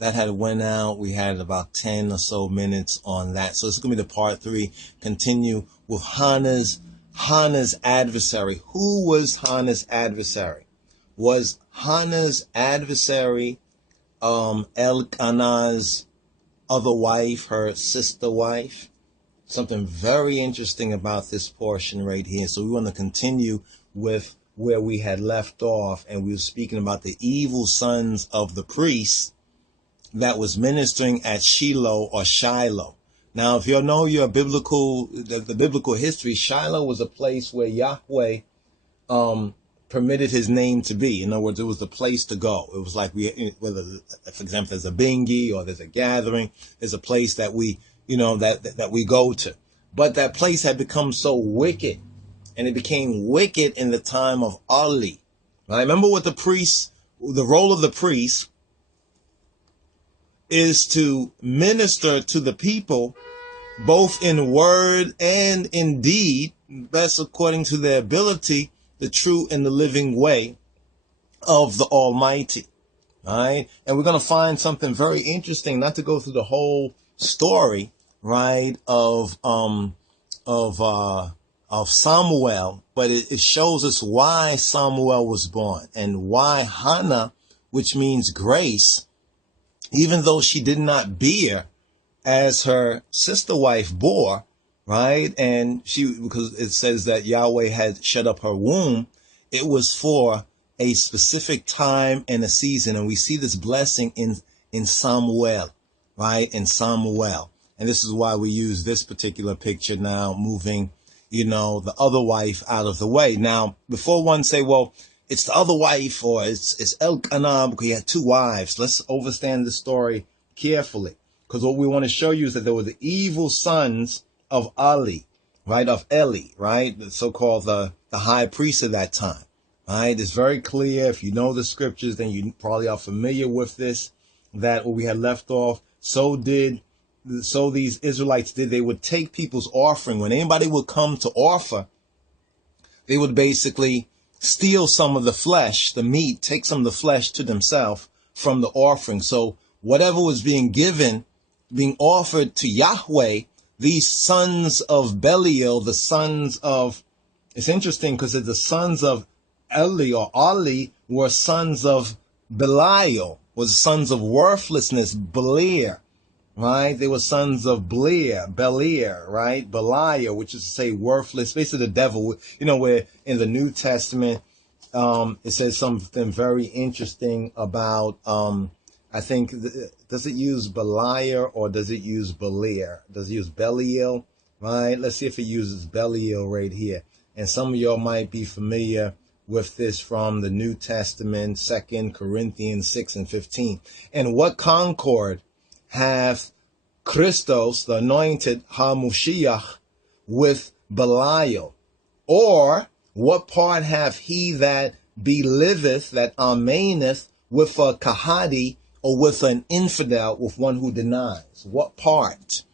That had went out. We had about 10 or so minutes on that. So this is going to be the part 3. Continue with Hannah's adversary. Who was Hannah's adversary? Was Hannah's adversary Elkanah's other wife, her sister wife? Something very interesting about this portion right here. So we want to continue with where we had left off, and we were speaking about the evil sons of the priests that was ministering at Shiloh or Shiloh. Now, if you know your the biblical history, Shiloh was a place where Yahweh permitted his name to be. In other words, it was the place to go. It was like whether, for example, there's a bingy or there's a gathering, there's a place that we, that we go to. But that place had become so wicked, and it became wicked in the time of Ali. Right? Remember what the role of the priest is to minister to the people, both in word and in deed, best according to their ability, the true and the living way of the Almighty. All right? And we're going to find something very interesting, not to go through the whole story, right, of Samuel, but it shows us why Samuel was born and why Hannah, which means grace, even though she did not bear as her sister wife bore, right? And because it says that Yahweh had shut up her womb, it was for a specific time and a season. And we see this blessing in Samuel, right? In Samuel. And this is why we use this particular picture now, moving, the other wife out of the way. Now, before one say, well, it's the other wife, or it's Elkanah because he had 2 wives. Let's understand the story carefully, because what we want to show you is that there were the evil sons of Ali, right, of Eli, right, the so-called the high priest of that time, right. It's very clear. If you know the scriptures, then you probably are familiar with this, that what we had left off. So these Israelites did. They would take people's offering. When anybody would come to offer, they would basically steal some of the flesh, the meat, take some of the flesh to themselves from the offering. So whatever was being offered to Yahweh, these sons of Belial, it's interesting because the sons of Eli or Ali were sons of Belial, was sons of worthlessness, Beliar, right? They were sons of Beliar, right? Belial, which is to say worthless, basically the devil. Where in the New Testament, it says something very interesting about, I think, does it use Beliar or does it use Beliar? Does it use Belial, right? Let's see if it uses Belial right here. And some of y'all might be familiar with this from the New Testament, 2 Corinthians 6:15. And what concord hath Christos, the anointed HaMoshiach, with Belial? Or what part hath he that beliveth, that amaineth, with a Kahadi, or with an infidel, with one who denies? What part?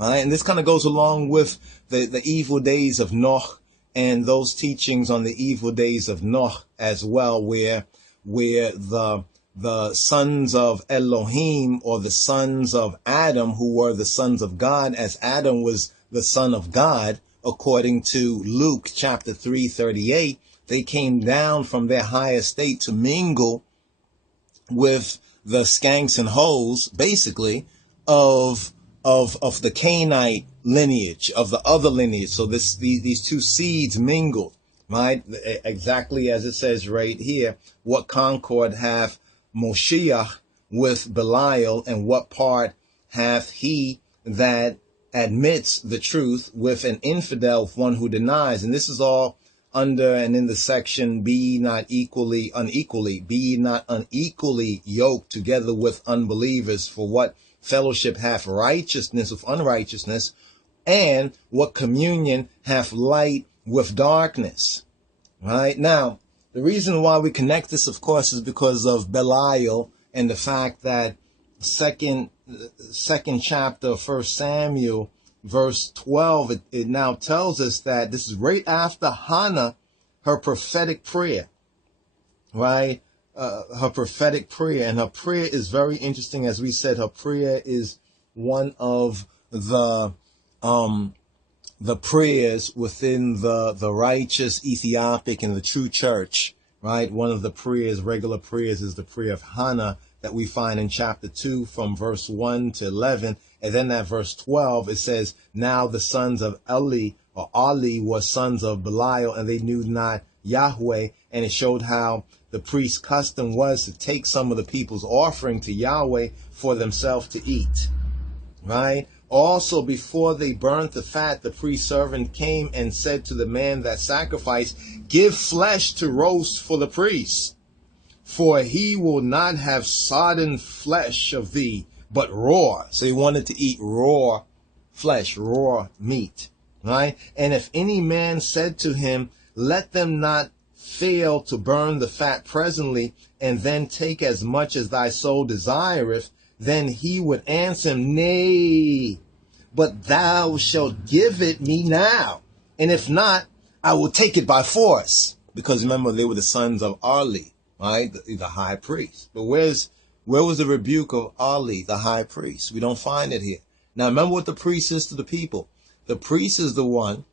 All right? And this kind of goes along with the evil days of Noach and those teachings on the evil days of Noach as well, where the sons of Elohim, or the sons of Adam, who were the sons of God, as Adam was the son of God, according to Luke chapter 3:38, they came down from their high estate to mingle with the skanks and hoes, basically, of the Canaanite lineage, of the other lineage. So these 2 seeds mingled, right? Exactly as it says right here. What concord hath Moshiach with Belial, and what part hath he that admits the truth with an infidel, with one who denies? And this is all under and in the section, be ye not unequally yoked together with unbelievers. For what fellowship hath righteousness with unrighteousness, and what communion hath light with darkness? Right? Now, the reason why we connect this, of course, is because of Belial and the fact that second chapter of 1 Samuel, verse 12, it now tells us that this is right after Hannah, her prophetic prayer, right? her prophetic prayer, and her prayer is very interesting. As we said, her prayer is one of the prayers within the righteous Ethiopic and the true church, right? One of the prayers, regular prayers, is the prayer of Hannah that we find in chapter 2 from verse 1 to 11. And then at verse 12, it says, now the sons of Ali were sons of Belial, and they knew not Yahweh. And it showed how the priest's custom was to take some of the people's offering to Yahweh for themselves to eat, right? Also, before they burnt the fat, the priest servant came and said to the man that sacrificed, give flesh to roast for the priest, for he will not have sodden flesh of thee, but raw. So he wanted to eat raw flesh, raw meat, right? And if any man said to him, let them not fail to burn the fat presently, and then take as much as thy soul desireth, then he would answer him, nay, but thou shalt give it me now. And if not, I will take it by force. Because remember, they were the sons of Ali, right? The high priest. But where was the rebuke of Ali, the high priest? We don't find it here. Now remember what the priest is to the people. The priest is the one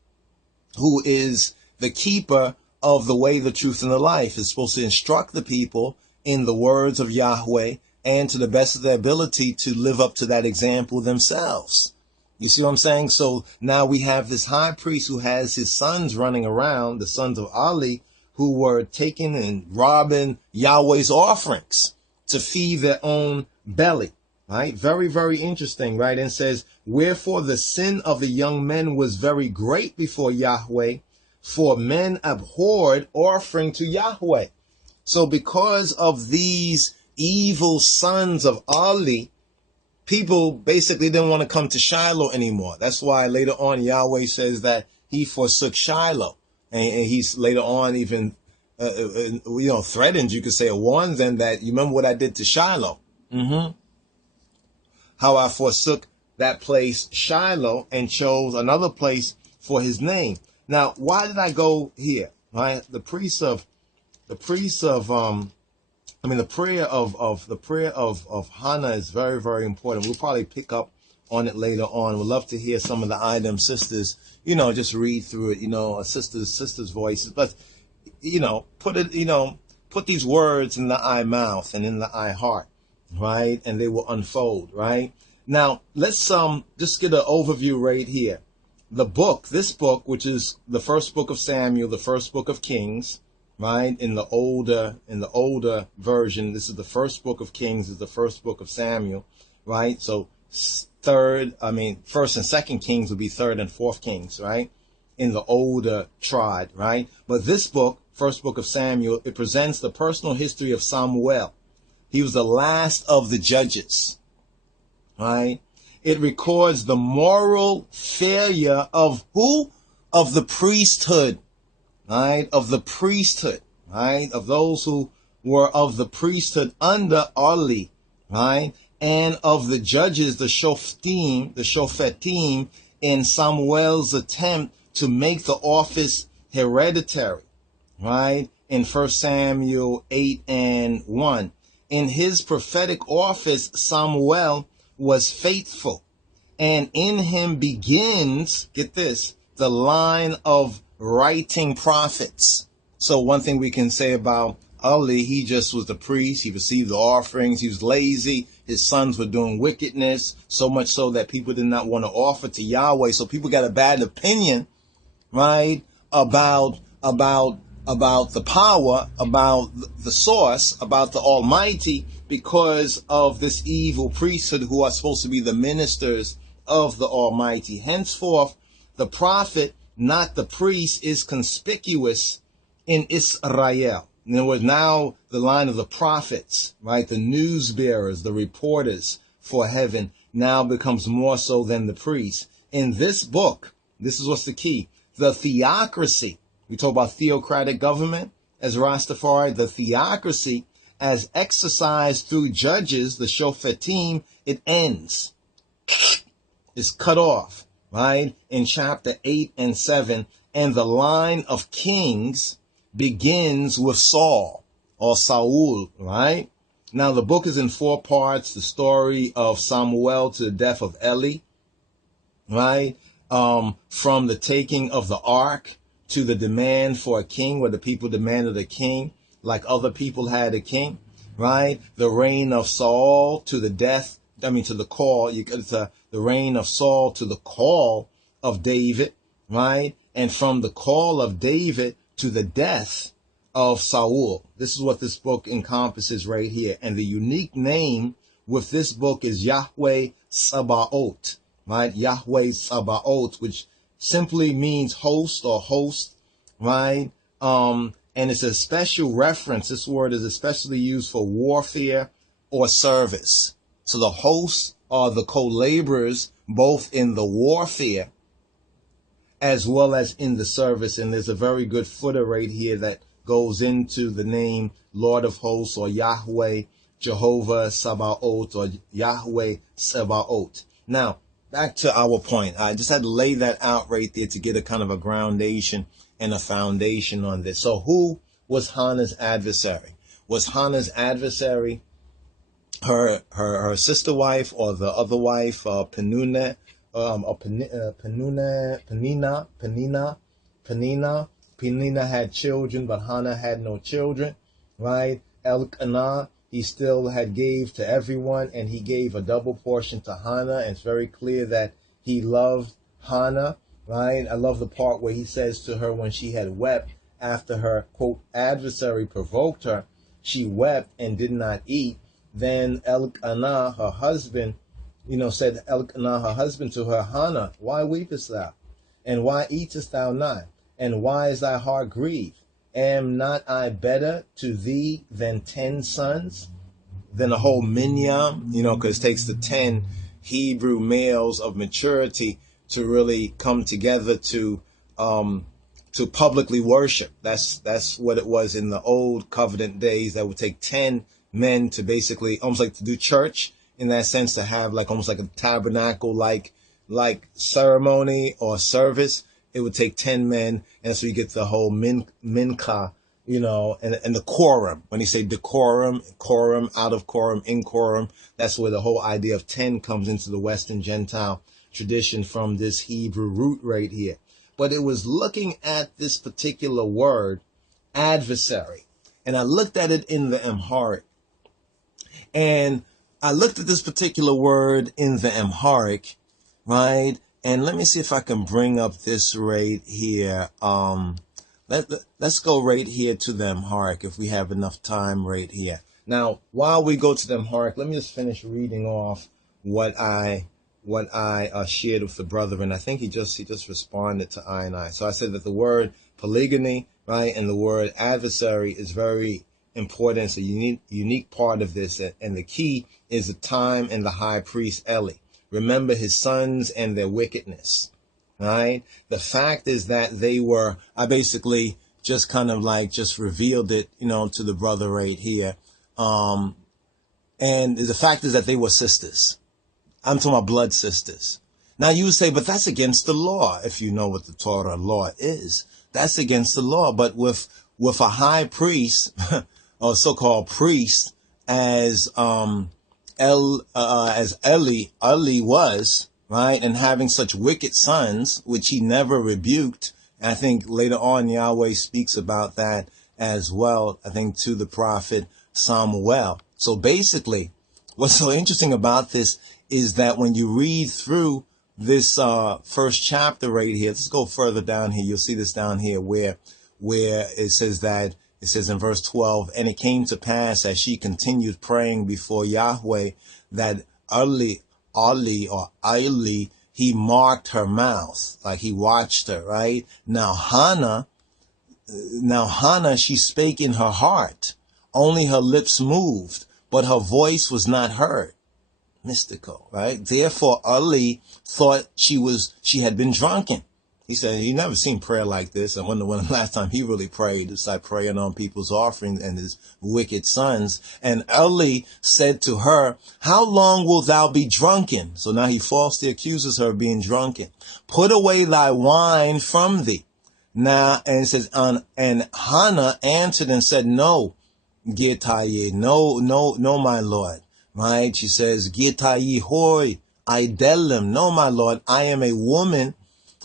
who is the keeper of the way, the truth, and the life. Is supposed to instruct the people in the words of Yahweh, and to the best of their ability to live up to that example themselves. You see what I'm saying? So now we have this high priest who has his sons running around, the sons of Ali, who were taking and robbing Yahweh's offerings to feed their own belly, right? Very, very interesting, right? And says, wherefore the sin of the young men was very great before Yahweh, for men abhorred offering to Yahweh. So because of these evil sons of Ali, people basically didn't want to come to Shiloh anymore. That's why later on Yahweh says that he forsook Shiloh. And he's later on even, threatened, you could say, or warned them that, you remember what I did to Shiloh? How I forsook that place, Shiloh, and chose another place for his name. Now, why did I go here? Right? The prayer of Hannah is very, very important. We'll probably pick up on it later on. We'd love to hear some of the items, sisters, just read through it, a sister's voices. But, put these words in the I mouth and in the I heart, right? And they will unfold, right? Now, let's just get an overview right here. This book, which is the first book of Samuel, the first book of Kings, right? In the older version, this is the first book of Kings, is the first book of Samuel, right? So first and second Kings would be third and fourth Kings, right? In the older trad, right? But this book, first book of Samuel, it presents the personal history of Samuel. He was the last of the judges, right? It records the moral failure of who? Of the priesthood. Right, of the priesthood, right, of those who were of the priesthood under Ali, right, and of the judges, the Shofetim, in Samuel's attempt to make the office hereditary, right, in 1 Samuel 8:1. In his prophetic office, Samuel was faithful, and in him begins, get this, the line of writing prophets. So one thing we can say about Ali, he just was the priest. He received the offerings. He was lazy. His sons were doing wickedness, so much so that people did not want to offer to Yahweh. So people got a bad opinion, right, about the power, about the source, about the Almighty, because of this evil priesthood who are supposed to be the ministers of the Almighty. Henceforth, the prophet, not the priest, is conspicuous in Israel. In other words, now the line of the prophets, right, the news bearers, the reporters for heaven, now becomes more so than the priest. In this book, this is what's the key, the theocracy, we talk about theocratic government as RasTafari, the theocracy as exercised through judges, the Shofetim, it ends. It's cut off. Right, in chapter 8 and 7, and the line of kings begins with Saul, or Saul, right? Now, the book is in 4 parts. The story of Samuel to the death of Eli, right? From the taking of the ark to the demand for a king, where the people demanded a king, like other people had a king, right? The reign of Saul to the death, to the call, the reign of Saul to the call of David, right? And from the call of David to the death of Saul. This is what this book encompasses right here. And the unique name with this book is Yahweh Sabaoth, right? Yahweh Sabaoth, which simply means host or host, right? And it's a special reference. This word is especially used for warfare or service. So the hosts are the co-laborers, both in the warfare as well as in the service. And there's a very good footer right here that goes into the name Lord of Hosts, or Yahweh Jehovah Sabaoth, or Yahweh Sabaoth. Now, back to our point. I just had to lay that out right there to get a kind of a groundation and a foundation on this. So who was Hannah's adversary? Was Hannah's adversary her sister wife, or the other wife, Penina? Penina had children, but Hannah had no children, right? Elkanah, he still had gave to everyone, and he gave a double portion to Hannah. And it's very clear that he loved Hannah, right? I love the part where he says to her, when she had wept after her, quote, adversary provoked her, she wept and did not eat. Then Elkanah, her husband, said Elkanah, her husband, to her, Hannah, why weepest thou? And why eatest thou not? And why is thy heart grieved? Am not I better to thee than 10 sons? Than a whole minyan, because it takes the 10 Hebrew males of maturity to really come together to publicly worship. That's what it was in the old covenant days. That would take 10 men to basically almost like to do church, in that sense, to have like almost like a tabernacle like ceremony or service. It would take 10 men, and so you get the whole mincha, and the quorum. When you say decorum, quorum, out of quorum, in quorum, that's where the whole idea of 10 comes into the Western Gentile tradition from this Hebrew root right here. But it was looking at this particular word, adversary, and I looked at it in the Amharic, and I looked at this particular word in the Amharic, right? And let me see if I can bring up this right here. Let's go right here to the Amharic if we have enough time right here. Now, while we go to the Amharic, let me just finish reading off what I shared with the brother, and I think he just responded to I and I. So I said that the word polygamy, right, and the word adversary is very important. It's a unique part of this, and the key is the time and the high priest Eli. Remember his sons and their wickedness, right? The fact is that they were, I basically just kind of like just revealed it, to the brother right here. And the fact is that they were sisters. I'm talking about blood sisters. Now you would say, but that's against the law. If you know what the Torah law is, that's against the law. But with a high priest or so-called priest as Eli was, right, and having such wicked sons, which he never rebuked. And I think later on Yahweh speaks about that as well, I think, to the prophet Samuel. So basically, what's so interesting about this is that when you read through this first chapter right here, let's go further down here. You'll see this down here where it says in verse 12, and it came to pass as she continued praying before Yahweh that Eli, he marked her mouth, like he watched her, right? Now Hannah, she spake in her heart. Only her lips moved, but her voice was not heard. Mystical, right? Therefore, Eli thought she had been drunken. He said he never seen prayer like this. I wonder when the last time he really prayed. It's like praying on people's offerings and his wicked sons. And Eli said to her, how long wilt thou be drunken? So now he falsely accuses her of being drunken. Put away thy wine from thee. Now, and it says, and Hannah answered and said, no, Gitaye, no, my Lord. Right? She says, Gitaye hoy, idelem, no, my Lord, I am a woman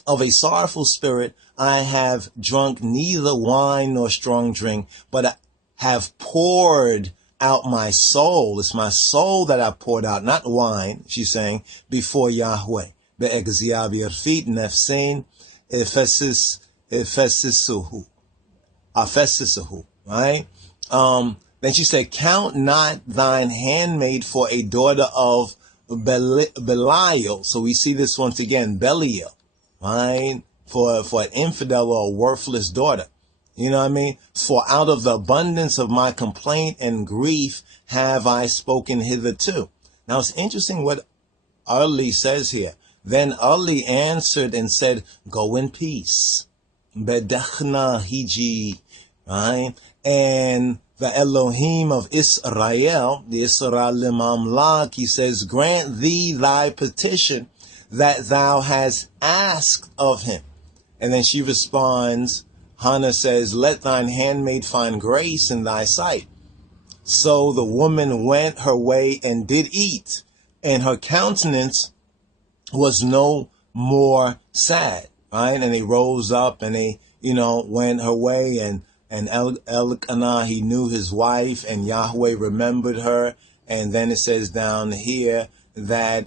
of a sorrowful spirit. I have drunk neither wine nor strong drink, but I have poured out my soul. It's my soul that I poured out, not wine, she's saying, before Yahweh. Be'egzia b'yirfit nefsein afesisuhu, right? Then she said, count not thine handmaid for a daughter of Belial. So we see this once again, Belial, right? For an infidel or a worthless daughter. You know what I mean? For out of the abundance of my complaint and grief have I spoken hitherto. Now it's interesting what Ali says here. Then Ali answered and said, go in peace. Bedachna hiji, right? And the Elohim of Israel, the Israel Mamlak, he says, grant thee thy petition that thou hast asked of him. And then she responds, Hannah says, let thine handmaid find grace in thy sight. So the woman went her way and did eat, and her countenance was no more sad, right? And they rose up and they, went her way, and Elkanah, he knew his wife, and Yahweh remembered her. And then it says down here that,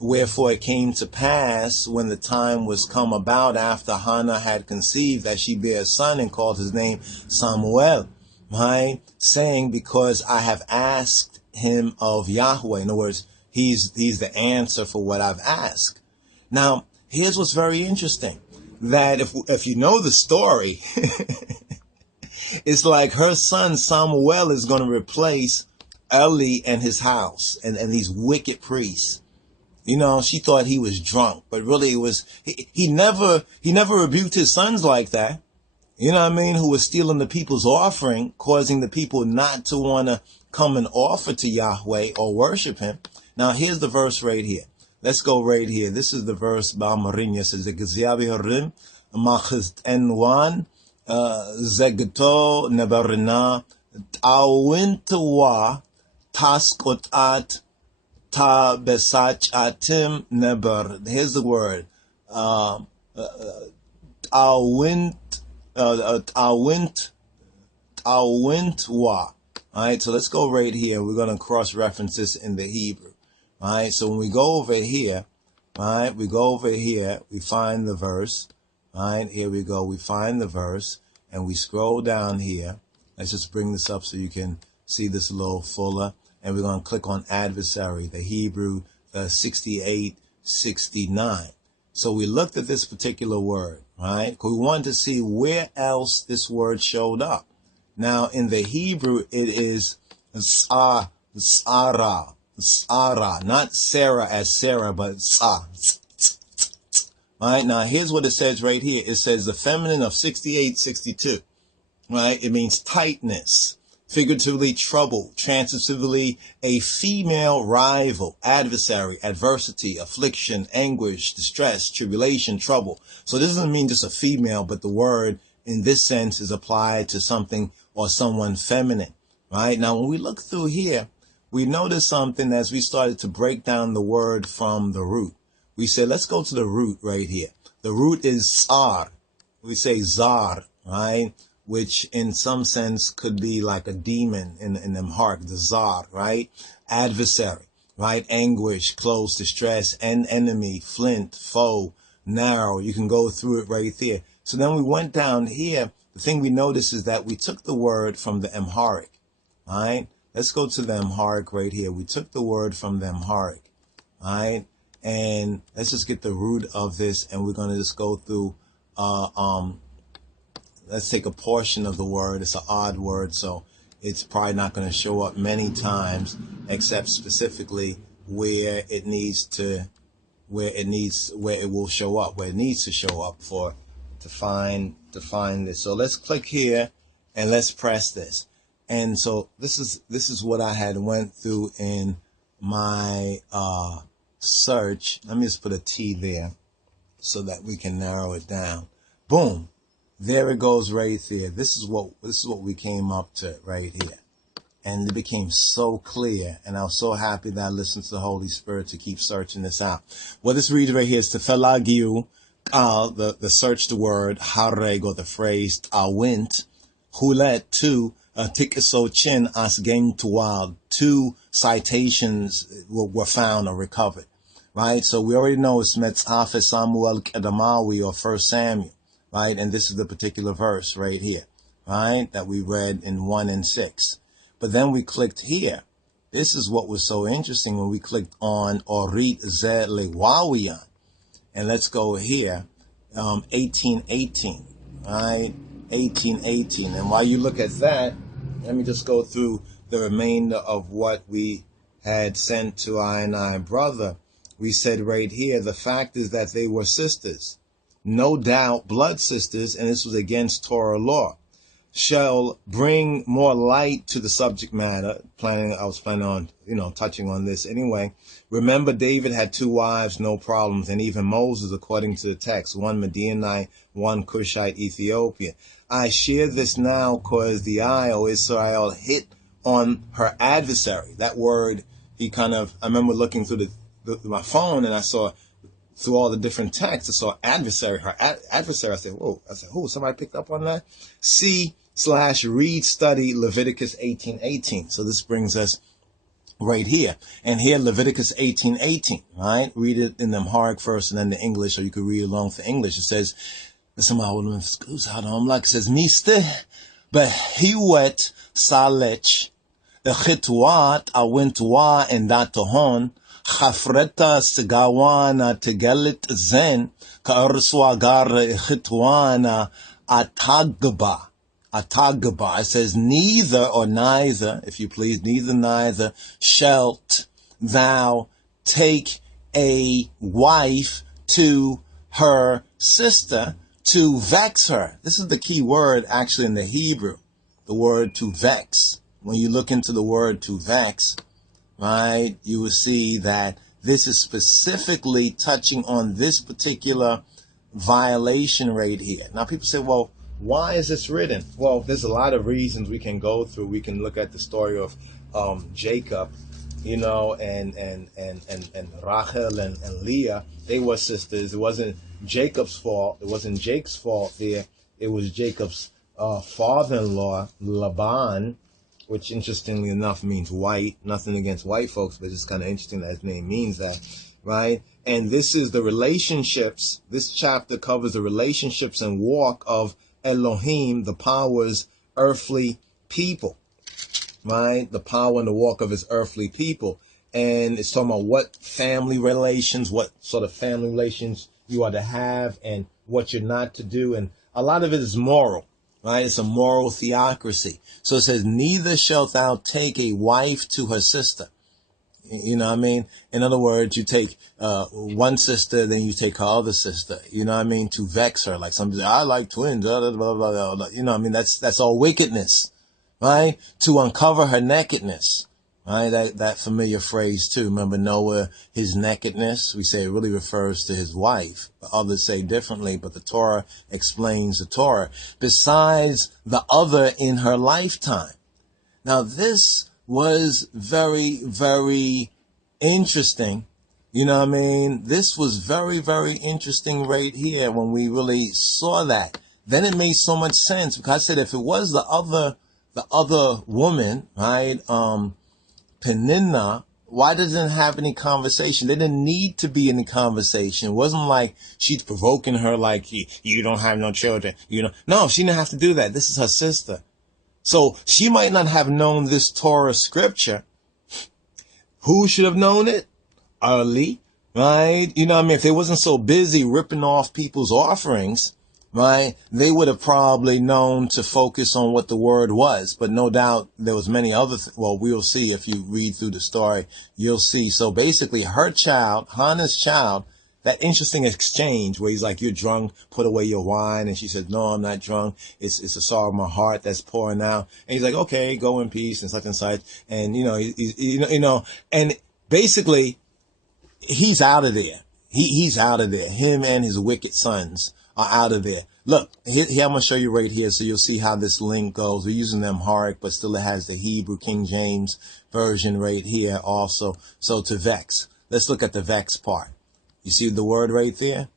wherefore it came to pass when the time was come about after Hannah had conceived that she bare a son and called his name Samuel, right? Saying, because I have asked him of Yahweh. In other words, he's the answer for what I've asked. Now, here's what's very interesting. That if you know the story, it's like her son Samuel is going to replace Eli and his house and these wicked priests. She thought he was drunk, but really it was, he never rebuked his sons like that. You know what I mean? Who was stealing the people's offering, causing the people not to want to come and offer to Yahweh or worship him. Now, here's the verse right here. Let's go right here. This is the verse. Ba'amarinya says, Zegziabi machist en1, zegto neberina, awintawa, taskotat, ta besachatim neber. Here's the word. Awintwa. All right, so let's go right here. We're going to cross-reference this in the Hebrew. All right, so when we go over here, all right, we find the verse. All right, here we go. We find the verse, and we scroll down here. Let's just bring this up so you can see this a little fuller. And we're going to click on Adversary, the Hebrew, 6869. So we looked at this particular word, right? We wanted to see where else this word showed up. Now, in the Hebrew, it is Sara, not Sarah as Sarah, but Sa. Right? Now, here's what it says right here. It says the feminine of 6862, right? It means tightness, figuratively trouble, transitively a female rival, adversary, adversity, affliction, anguish, distress, tribulation, trouble. So this doesn't mean just a female, but the word in this sense is applied to something or someone feminine, right? Now, when we look through here, we notice something as we started to break down the word from the root. We said, let's go to the root right here. The root is zar. We say zar, right? Which in some sense could be like a demon in Amharic, the zar, right? Adversary, right? Anguish, close, distress, enemy, flint, foe, narrow. You can go through it right there. So then we went down here. The thing we noticed is that we took the word from the Amharic, right? Let's go to the Amharic right here. We took the word from the Amharic, right? And let's just get the root of this, and we're going to just go through, let's take a portion of the word. It's an odd word, so it's probably not going to show up many times, except specifically where it needs to show up to find this. So let's click here and let's press this. And so this is what I had went through in my search. Let me just put a T there so that we can narrow it down. Boom. There it goes right there. This is what we came up to right here. And it became so clear, and I was so happy that I listened to the Holy Spirit to keep searching this out. What this reads right here is Tefelagiu, the search the word, hareg, or the phrase, awint, hulet, two, tikiso chin, asgen tual, two citations were found or recovered, right? So we already know it's Metzaf Samuel Kedamawi, or 1 Samuel, right? And this is the particular verse right here, right? That we read in 1 and 6. But then we clicked here. This is what was so interesting when we clicked on Orit Ze Lewawiyan. And let's go here, 1818, right? 1818. And while you look at that, let me just go through the remainder of what we had sent to I brother. We said right here, the fact is that they were sisters. No doubt blood sisters, and this was against Torah law. Shall bring more light to the subject matter. I was planning on, touching on this anyway. Remember, David had 2 wives, no problems, and even Moses, according to the text, 1 Midianite, 1 Cushite Ethiopian. I share this now because the eye, O Israel, hit on her adversary. That word, I remember looking through my phone, and I saw through all the different texts, I saw adversary, her adversary. I said, whoa, somebody picked up on that? C/read study Leviticus 18:18. So this brings us right here. And here, Leviticus 18:18, right? Read it in the Amharic first and then the English, or you could read along for English. It says, it says, Miste behiwet salech, echituat awintua and datohon, Chafreta Sigawana Tegelit Zen Kaarswagara Chitwana Atagba. It says neither or neither, if you please, neither shalt thou take a wife to her sister to vex her. This is the key word actually in the Hebrew, the word to vex. When you look into the word to vex, right, you will see that this is specifically touching on this particular violation right here. Now people say, well, why is this written? Well, there's a lot of reasons we can go through. We can look at the story of Jacob, and Rachel and Leah. They were sisters. It wasn't Jacob's fault. It wasn't Jake's fault there. It was Jacob's father-in-law, Laban, which interestingly enough means white. Nothing against white folks, but it's kind of interesting that his name means that, right? And this is the relationships. This chapter covers the relationships and walk of Elohim, the power's earthly people, right? The power and the walk of his earthly people. And it's talking about what family relations, what sort of family relations you are to have and what you're not to do. And a lot of it is moral. Right? It's a moral theocracy. So it says, neither shalt thou take a wife to her sister. You know what I mean? In other words, you take one sister, then you take her other sister. You know what I mean? To vex her. Like some say, I like twins. Blah, blah, blah, blah, blah. You know what I mean? That's all wickedness. Right? To uncover her nakedness. Right? That familiar phrase too. Remember Noah, his nakedness? We say it really refers to his wife. Others say differently, but the Torah explains the Torah. Besides the other in her lifetime. Now this was very, very interesting. You know what I mean? This was very, very interesting right here when we really saw that. Then it made so much sense because I said if it was the other woman, right? Penina, why doesn't it have any conversation? They didn't need to be in the conversation. It wasn't like she's provoking her like, you don't have no children. No, she didn't have to do that. This is her sister. So she might not have known this Torah scripture. Who should have known it? Early, right? You know what I mean? If they wasn't so busy ripping off people's offerings, right, they would have probably known to focus on what the word was. But no doubt there was many other, we'll see if you read through the story, you'll see. So basically her child, Hannah's child, that interesting exchange where he's like, you're drunk, put away your wine. And she said, no, I'm not drunk. It's a sorrow of my heart that's pouring out. And he's like, okay, go in peace and such and such. And, and basically he's out of there. He's out of there. Him and his wicked sons are out of there. Look, here I'm going to show you right here so you'll see how this link goes. We're using the Amharic, but still it has the Hebrew King James version right here also. So to vex. Let's look at the vex part. You see the word right there?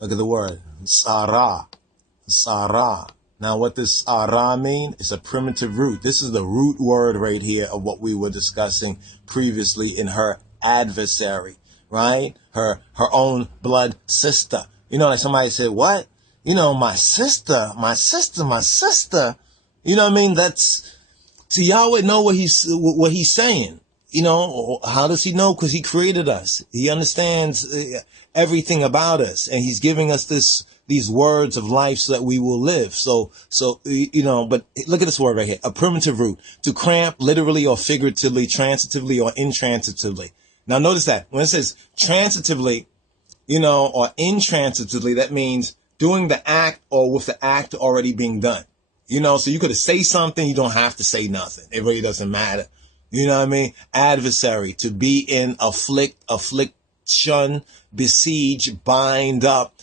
Look at the word. Sarah. Sarah. Now what does Sarah mean? It's a primitive root. This is the root word right here of what we were discussing previously in her adversary, right? Her own blood sister. You know, like somebody said, what? You know, my sister. You know what I mean? See, Yahweh know what he's saying. You know, how does he know? Because he created us. He understands everything about us, and he's giving us these words of life so that we will live. So, you know, but look at this word right here, a primitive root, to cramp literally or figuratively, transitively or intransitively. Now notice that when it says transitively, you know, or intransitively, that means doing the act or with the act already being done. You know, so you could say something, you don't have to say nothing. It really doesn't matter. You know what I mean? Adversary, to be in affliction, besiege, bind up,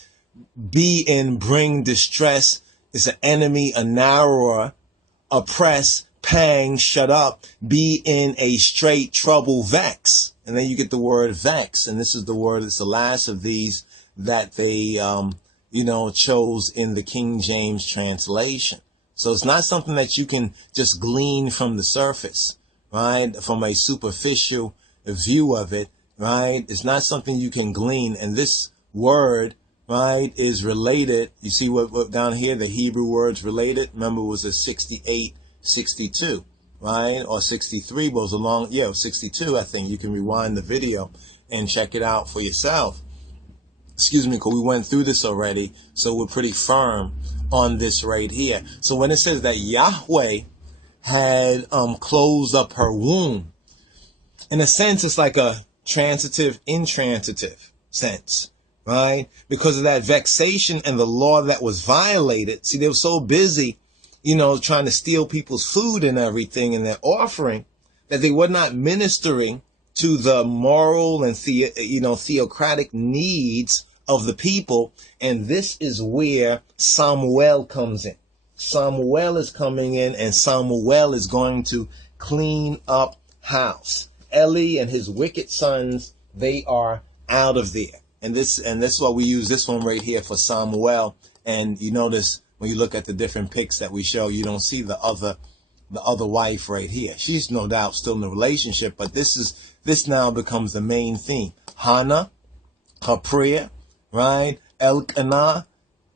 be in, bring distress, is an enemy, a narrower, oppress, pang, shut up, be in a straight trouble, vex. And then you get the word vex. And this is the word, it's the last of these that they, you know, chose in the King James translation. So it's not something that you can just glean from the surface, right? From a superficial view of it, right? It's not something you can glean. And this word, right, is related. You see what down here, the Hebrew word's related. Remember, it was a 68, 62, right? Or 63 was along, 62, I think. You can rewind the video and check it out for yourself. Excuse me, because we went through this already. So we're pretty firm on this right here. So when it says that Yahweh had closed up her womb, in a sense, it's like a transitive, intransitive sense, right? Because of that vexation and the law that was violated. See, they were so busy, you know, trying to steal people's food and everything and their offering that they were not ministering to the moral and theocratic needs of the people. And this is where Samuel comes in. Samuel is coming in, and Samuel is going to clean up house. Eli and his wicked sons, they are out of there. And that's why we use this one right here for Samuel. And you notice when you look at the different pics that we show, you don't see the other wife right here. She's no doubt still in a relationship, but this now becomes the main theme. Hannah, her prayer, right? Elkanah.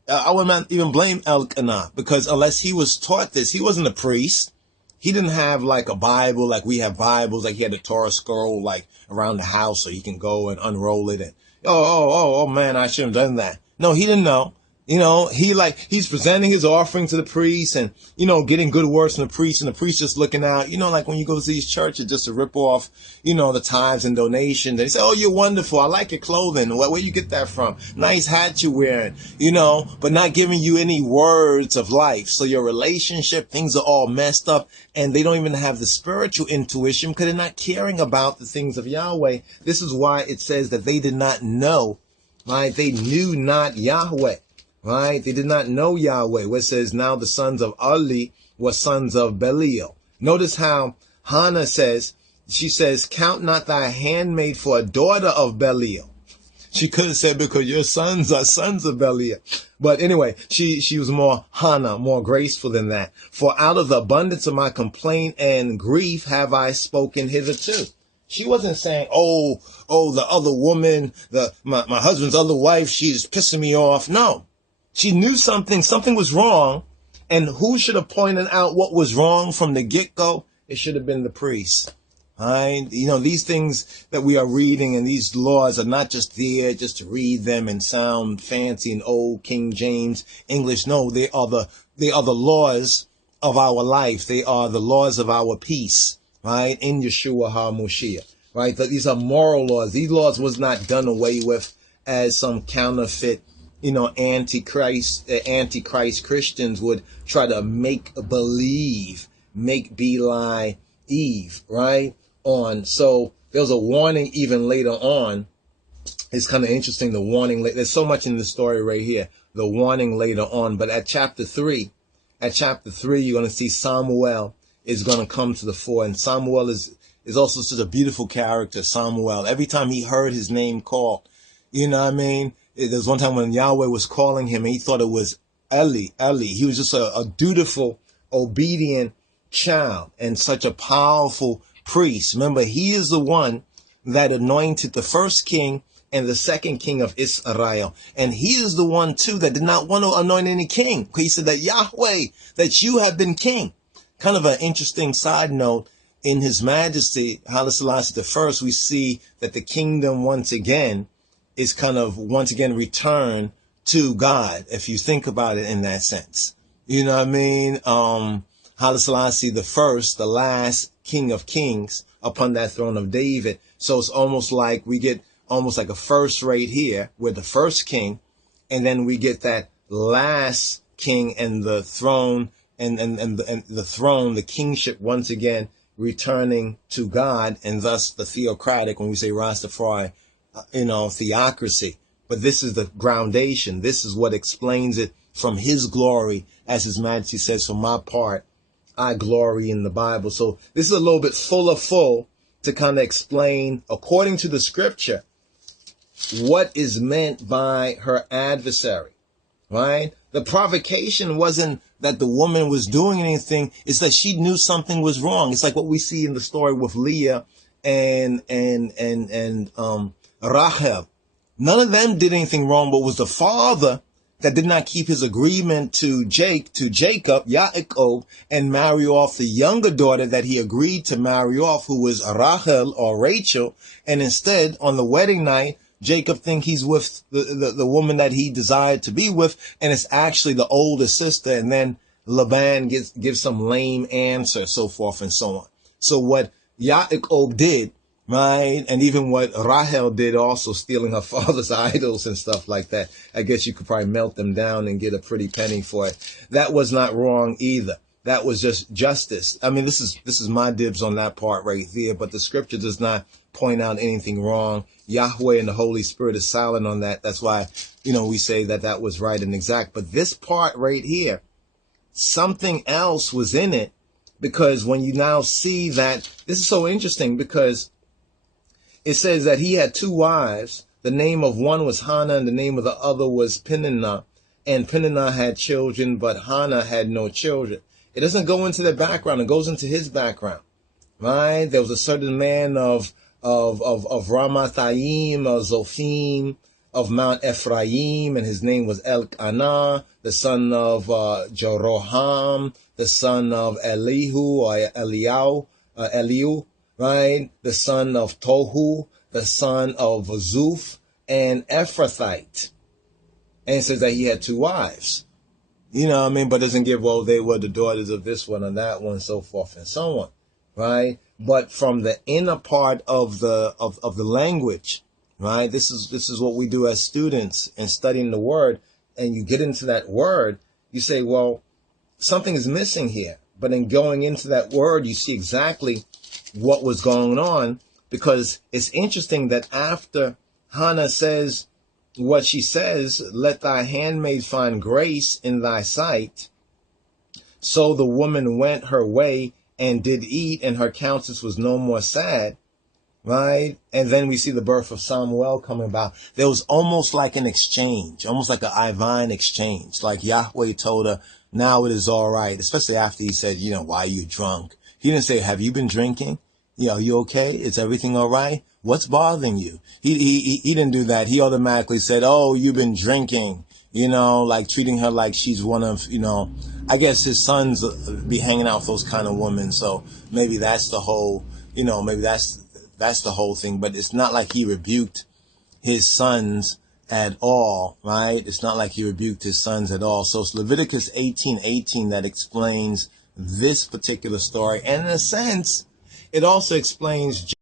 I would not even blame Elkanah, because unless he was taught this, he wasn't a priest. He didn't have like a Bible, like we have Bibles, like he had a Torah scroll like around the house so he can go and unroll it and, oh man, I shouldn't have done that. No, he didn't know. You know, he's presenting his offering to the priest and, you know, getting good words from the priest, and the priest just looking out, you know, like when you go to these churches just to rip off, you know, the tithes and donations. They say, oh, you're wonderful. I like your clothing. Where you get that from? Nice hat you're wearing, you know, but not giving you any words of life. So your relationship, things are all messed up, and they don't even have the spiritual intuition because they're not caring about the things of Yahweh. This is why it says that they did not know, right? They knew not Yahweh. Right? They did not know Yahweh. Where it says, now the sons of Ali were sons of Belial. Notice how Hannah says, she says, count not thy handmaid for a daughter of Belial. She could have said, because your sons are sons of Belial. But anyway, she was more Hannah, more graceful than that. For out of the abundance of my complaint and grief have I spoken hitherto. She wasn't saying, oh, the other woman, my husband's other wife, she's pissing me off. No. She knew something was wrong, and who should have pointed out what was wrong from the get-go? It should have been the priest. Right? You know, these things that we are reading and these laws are not just there just to read them and sound fancy and old King James English. No, they are the laws of our life. They are the laws of our peace, right? In Yeshua HaMashiach, right? These are moral laws. These laws was not done away with as some counterfeit, you know, antichrist Christians would try to make believe, make belie Eve, right? So there's a warning even later on. It's kind of interesting, the warning. There's so much in the story right here. the warning later on. But at chapter 3, you're going to see Samuel is going to come to the fore. And Samuel is also such a beautiful character, Samuel. Every time he heard his name called, you know what I mean? There's one time when Yahweh was calling him and he thought it was Eli. He was just a dutiful, obedient child and such a powerful priest. Remember, he is the one that anointed the first king and the second king of Israel. And he is the one, too, that did not want to anoint any king. He said that Yahweh, that you have been king. Kind of an interesting side note, in His Majesty, Haile Selassie I, we see that the kingdom once again is kind of once again returned to God, if you think about it in that sense. You know what I mean? Haile Selassie I, the last king of kings upon that throne of David. So it's almost like we get almost like a first rate here with the first king, and then we get that last king and the throne and the throne, the kingship once again returning to God, and thus the theocratic, when we say RasTafari, theocracy. But this is the groundation. This is what explains it from His glory, as His Majesty says, for my part, I glory in the Bible. So this is a little bit full to kind of explain, according to the scripture, what is meant by her adversary, right? The provocation wasn't that the woman was doing anything. It's that she knew something was wrong. It's like what we see in the story with Leah and Rachel. None of them did anything wrong, but it was the father that did not keep his agreement to Jacob, Yaakov, and marry off the younger daughter that he agreed to marry off, who was Rachel or Rachel. And instead, on the wedding night, Jacob thinks he's with the woman that he desired to be with, and it's actually the older sister. And then Laban gives some lame answer, so forth and so on. So what Yaakov did, right, and even what Rachel did, also stealing her father's idols and stuff like that, I guess you could probably melt them down and get a pretty penny for it. That was not wrong either. That was just justice. I mean, this is my dibs on that part right there, but the scripture does not point out anything wrong. Yahweh and the Holy Spirit is silent on that. That's why, we say that was right and exact. But this part right here, something else was in it, because when you now see that, this is so interesting, because it says that he had two wives. The name of one was Hannah and the name of the other was Peninnah. And Peninnah had children, but Hannah had no children. It doesn't go into their background. It goes into his background, right? There was a certain man of Ramathaim, of Zophim, of Mount Ephraim, and his name was Elkanah, the son of Jeroham, the son of Elihu or Eliu, right? The son of Tohu, the son of Zuph, and Ephrathite. And it says that he had two wives. You know what I mean? But doesn't give, well, they were the daughters of this one and that one, so forth and so on, right? But from the inner part of the language, right? This is what we do as students in studying the word. And you get into that word, you say, well, something is missing here. But in going into that word, you see exactly what was going on, because it's interesting that after Hannah says what she says, let thy handmaid find grace in thy sight. So the woman went her way and did eat, and her countenance was no more sad, right? And then we see the birth of Samuel coming about. There was almost like an exchange, almost like an Ivine exchange. Like Yahweh told her, now it is all right, especially after he said, why are you drunk? He didn't say, have you been drinking? You okay? Is everything all right? What's bothering you? He didn't do that. He automatically said, oh, you've been drinking, like treating her like she's one of, I guess his sons be hanging out with those kind of women. So maybe that's the whole, maybe that's the whole thing. But it's not like he rebuked his sons at all, right? It's not like he rebuked his sons at all. So it's Leviticus 18:18 that explains this particular story. And in a sense, it also explains